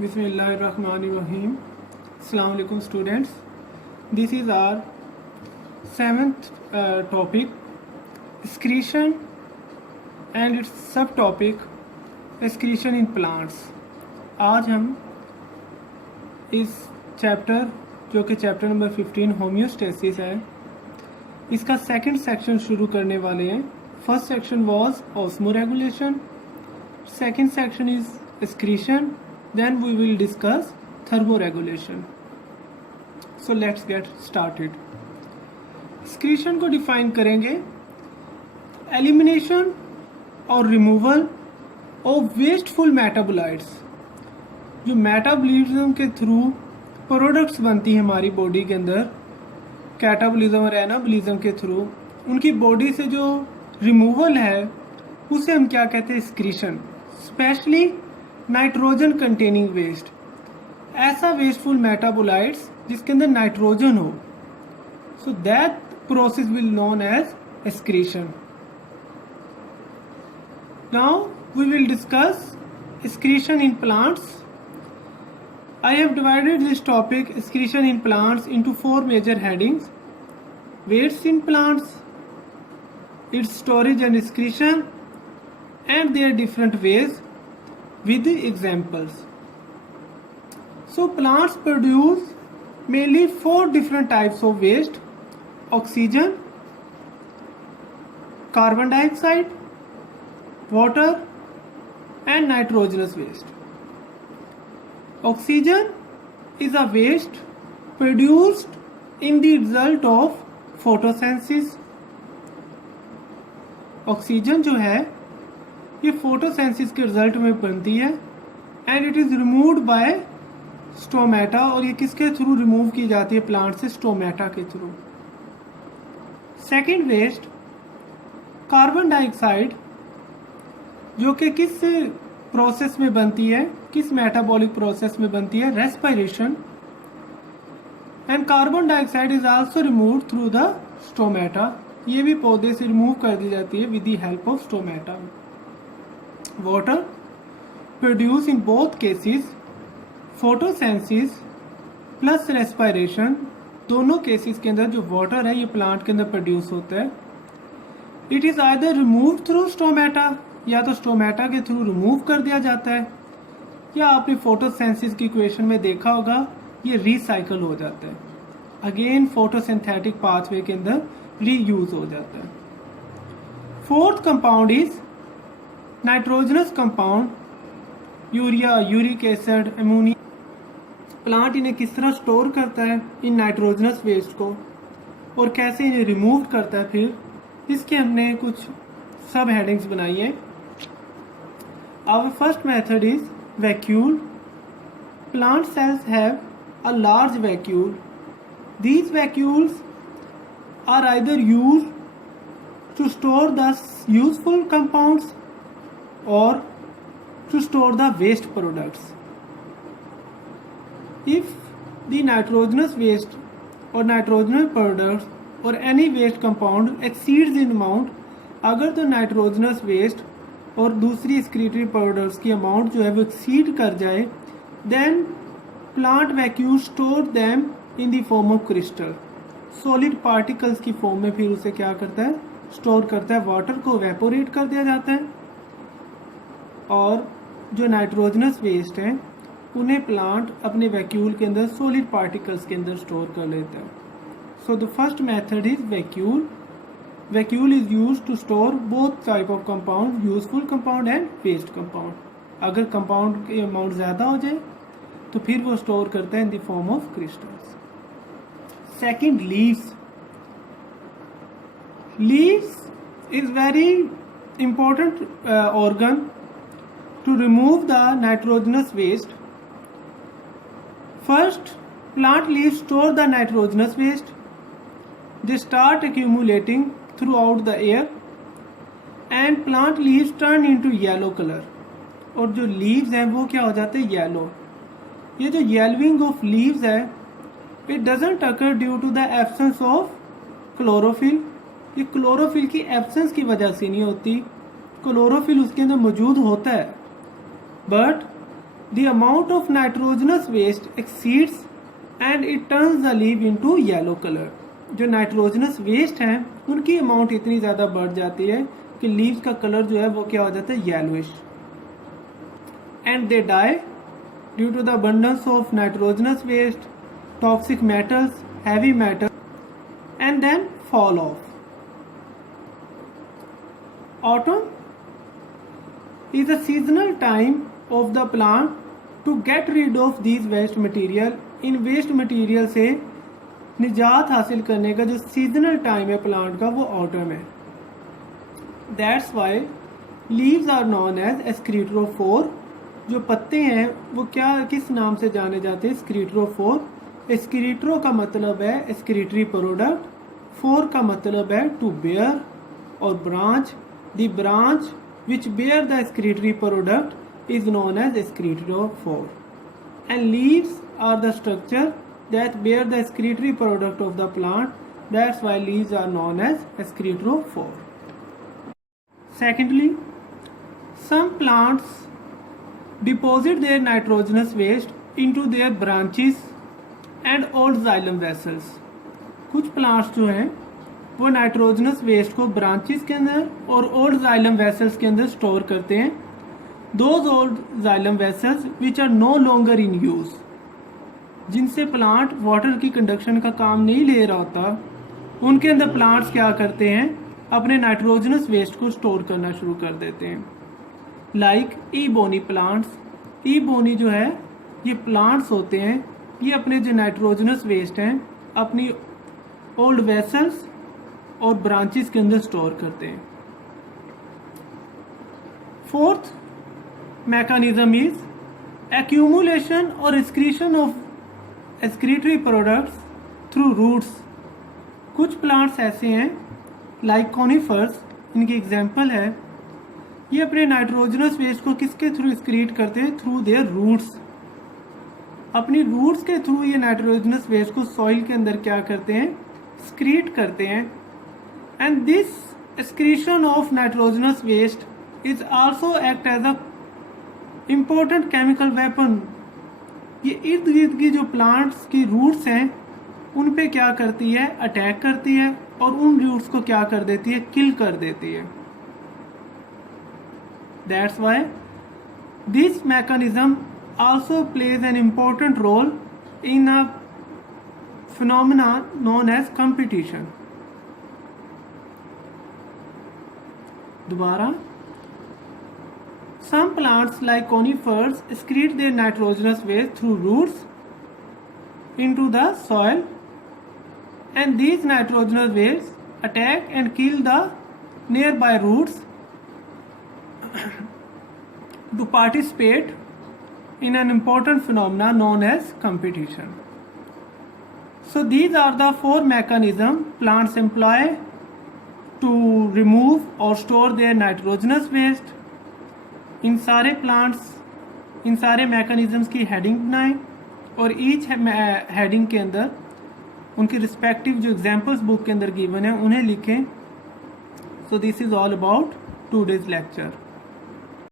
Bismillahirrahmanirrahim. Assalamu alaikum students. This is our seventh topic, excretion, and its subtopic excretion in plants. आज हम इस chapter जो कि chapter number 15 homeostasis है, इसका सेकंड सेक्शन शुरू करने वाले हैं. First section was osmoregulation, second section is excretion, then we will discuss thermoregulation. So let's get started. excretion को डिफाइन करेंगे, एलिमिनेशन और रिमूवल ऑफ वेस्टफुल मेटाबोलाइट्स. जो मेटाबॉलिज्म के थ्रू प्रोडक्ट्स बनती है हमारी बॉडी के अंदर, कैटाबॉलिज्म और एनाबॉलिज्म के थ्रू, उनकी बॉडी से जो रिमूवल है उसे हम क्या कहते हैं, excretion. Specially nitrogen containing waste, ऐसा वेस्टफुल मेटाबोलाइट्स जिसके अंदर नाइट्रोजन हो, so that process will known as excretion. Now we will discuss excretion in plants. I have divided this topic excretion in plants into four major headings: waste in plants, its storage and excretion, and their different ways with the examples. So plants produce mainly four different types of waste: oxygen, carbon dioxide, water, and nitrogenous waste. Oxygen is a waste produced in the result of photosynthesis. Oxygen जो है ये photosynthesis के result में बनती है, and it is removed by stomata. और ये किसके थ्रू रिमूव की जाती है प्लांट से? स्टोमेटा के through. Second waste carbon dioxide, जो कि किस प्रोसेस में बनती है, किस मेटाबॉलिक प्रोसेस में बनती है? Respiration. And carbon dioxide is also removed through the stomata. ये भी पौधे से रिमूव कर दी जाती है with the help of stomata. Water produce in both cases, photosynthesis plus respiration, दोनों केसेस के अंदर जो वाटर है ये प्लांट के अंदर प्रोड्यूस होता है. It is either removed through stomata, या तो स्टोमेटा के थ्रू रिमूव कर दिया जाता है, या आपने फोटोसेंसिस की इक्वेशन में देखा होगा ये रिसाइकल हो जाता है, अगेन फोटोसिंथेटिक पाथवे के अंदर रीयूज हो जाता है. Fourth compound is nitrogenous compound, urea, uric acid, ammonia. Plant इन्हें किस तरह स्टोर करता है इन नाइट्रोजनस वेस्ट को, और कैसे इन्हें रिमूव करता है फिर, इसके हमने कुछ सब हेडिंग्स बनाई है. Our first method is vacuole. Plant cells have a large vacuole. These vacuoles are either used to store the useful compounds or to store the waste products. If the nitrogenous waste or nitrogenous products or any waste compound exceeds in amount, अगर तो nitrogenous waste और दूसरी excretory products की amount जो है वो exceed कर जाए, then plant vacuum store them in the form of crystal. Solid particles की फॉर्म में फिर उसे क्या करता है, स्टोर करता है. वाटर को वेपोरेट कर दिया जाता है, और जो नाइट्रोजनस वेस्ट है उन्हें प्लांट अपने वैक्यूल के अंदर सॉलिड पार्टिकल्स के अंदर स्टोर कर लेता है. So the first method is vacuole. Vacuole is used to store both type of compound, useful compound and waste compound. अगर कंपाउंड की अमाउंट ज़्यादा हो जाए तो फिर वो स्टोर करता है in the form of crystals. Second, leaves. Leaves is very important organ to remove the nitrogenous waste. First, plant leaves store the nitrogenous waste. They start accumulating throughout the air, and plant leaves turn into yellow color. और जो leaves हैं वो क्या हो जाते हैं? yellow. ये जो yellowing of leaves है, it doesn't occur due to the absence of chlorophyll. ये क्लोरोफिल की एब्सेंस की वजह से नहीं होती, क्लोरोफिल उसके अंदर मौजूद होता है, but the amount of nitrogenous waste exceeds and it turns the leaf into yellow color. जो नाइट्रोजनस वेस्ट हैं उनकी अमाउंट इतनी ज़्यादा बढ़ जाती है कि लीव्स का कलर जो है वो क्या हो जाता है, yellowish. And they die due to the abundance of nitrogenous waste, toxic metals, heavy metals, and then fall off. Autumn is a seasonal time of the plant to get rid of these waste material. इन waste material से निजात हासिल करने का जो seasonal time है plant का वो ऑटम है. That's why leaves are known as एस्क्रीटरोफोर. जो पत्ते हैं वो क्या किस नाम से जाने जाते हैं, स्क्रीटरोफोर. एस्क्रीटरो का मतलब है एस्क्रीटरी प्रोडक्ट, फोर का मतलब है टू बेयर, और branch, the branch which bear the excretory product is known as excretophore, and leaves are the structure that bear the excretory product of the plant. That's why leaves are known as excretophore. Secondly, some plants deposit their nitrogenous waste into their branches and old xylem vessels. कुछ plants जो हैं वो nitrogenous waste को branches के अंदर और old xylem vessels के अंदर स्टोर करते हैं. Those old xylem vessels which are no longer in use, जिनसे प्लांट वाटर की कंडक्शन का काम नहीं ले रहा होता, उनके अंदर प्लांट्स क्या करते हैं, अपने नाइट्रोजनस वेस्ट को स्टोर करना शुरू कर देते हैं. लाइक ई बोनी प्लांट्स. ई बोनी जो है ये प्लांट्स होते हैं, ये अपने जो नाइट्रोजनस वेस्ट हैं अपनी ओल्ड वेसल्स और ब्रांचेस के अंदर स्टोर करते हैं. फोर्थ मैकेनिज्म इज एक्यूमुलेशन और excretion of excretory products through roots. कुछ प्लांट्स ऐसे हैं लाइक कॉनिफर्स, इनकी एग्जांपल है, ये अपने नाइट्रोजनस वेस्ट को किसके थ्रू एक्सक्रीट करते हैं, थ्रू देयर रूट्स. अपनी रूट्स के थ्रू ये नाइट्रोजनस वेस्ट को सॉइल के अंदर क्या करते हैं, एक्सक्रीट करते हैं. And this excretion of nitrogenous waste is also act as a important chemical weapon. ये इर्द गिर्द की जो प्लांट्स की रूट्स हैं उन पे क्या करती है, अटैक करती है और उन रूट्स को क्या कर देती है, किल कर देती है. That's why this mechanism also plays an important role in a phenomena known as competition. दोबारा, some plants like conifers excrete their nitrogenous waste through roots into the soil, and these nitrogenous waste attack and kill the nearby roots to participate in an important phenomena known as competition. So these are the four mechanisms plants employ to remove or store their nitrogenous waste. इन सारे plants, इन सारे mechanisms की heading बनाएं और each heading के अंदर उनकी respective जो examples book के अंदर गिवन है उन्हें लिखें. So this is all about today's lecture.